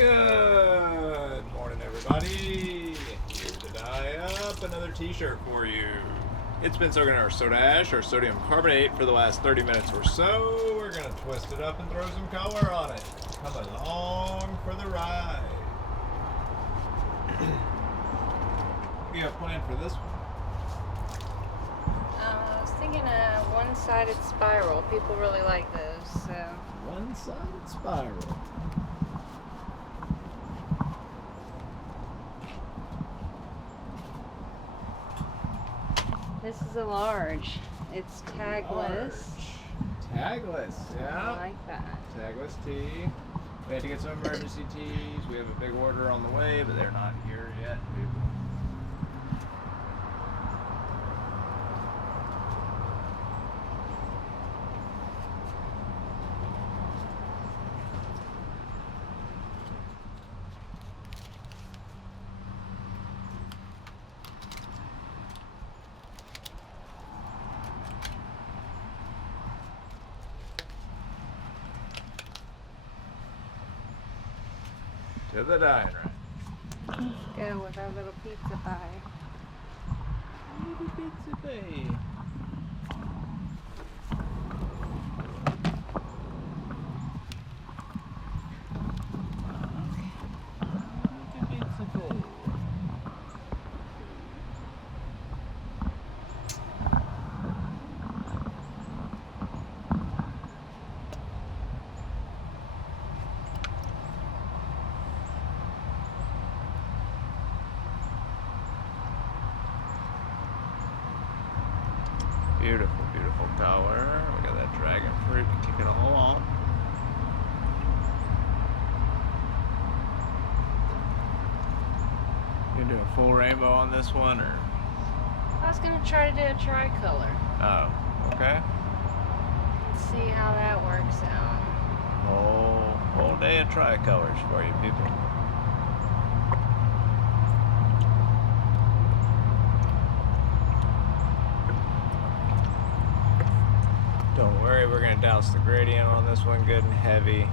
Good morning, everybody. Here to dye up another t-shirt for you. It's been soaking in our soda ash or sodium carbonate for the last 30 minutes or so. We're going to twist it up and throw some color on it. Come along for the ride. What do you have planned for this one? I was thinking a one-sided spiral. People really like those, so. One-sided spiral. This is a large. It's tagless. Tagless, yeah. I like that. Tagless tee. We had to get some emergency tees. We have a big order on the way, but they're not here yet. To the diner. Let's go with our little pizza pie. Little pizza pie. Beautiful, beautiful color. We got that dragon fruit to kick it all off. You gonna do a full rainbow on this one, or? I was gonna try to do a tricolor. Oh, okay. Let's see how that works out. Whole day of tricolors for you people. Don't worry, we're going to douse the gradient on this one good and heavy.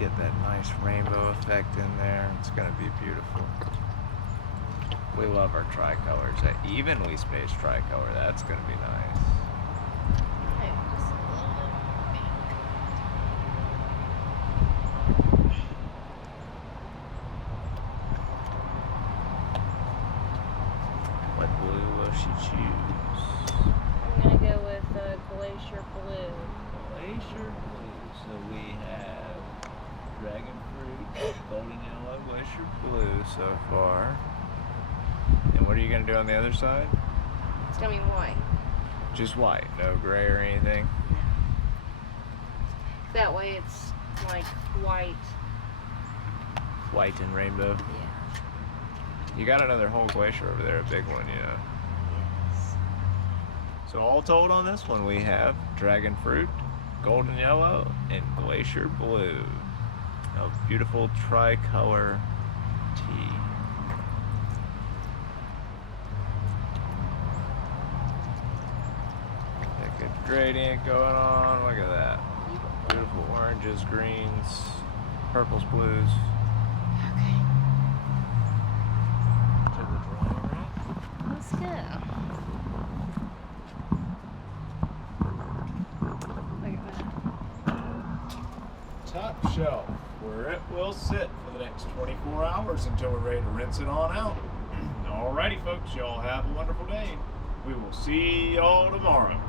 Get that nice rainbow effect in there. It's going to be beautiful. We love our tricolors. That evenly spaced tricolor, that's going to be nice. Okay, just a little pink. What blue will she choose? I'm gonna go with glacier blue. Glacier blue. So we have dragon fruit, golden yellow, glacier blue so far. And what are you going to do on the other side? It's gonna be white. Just white, no gray or anything? That way it's like white. White and rainbow. Yeah. You got another whole glacier over there, a big one, you know. Yes. So all told on this one, we have dragon fruit, golden yellow, and glacier blue. A beautiful tricolor tea. That good gradient going on. Look at that. Beautiful oranges, greens, purples, blues. Okay. To the drawing rack. Let's go. Look at that. Top shelf, where it will sit for the next 24 hours until we're ready to rinse it on out. Alrighty folks, y'all have a wonderful day. We will see y'all tomorrow.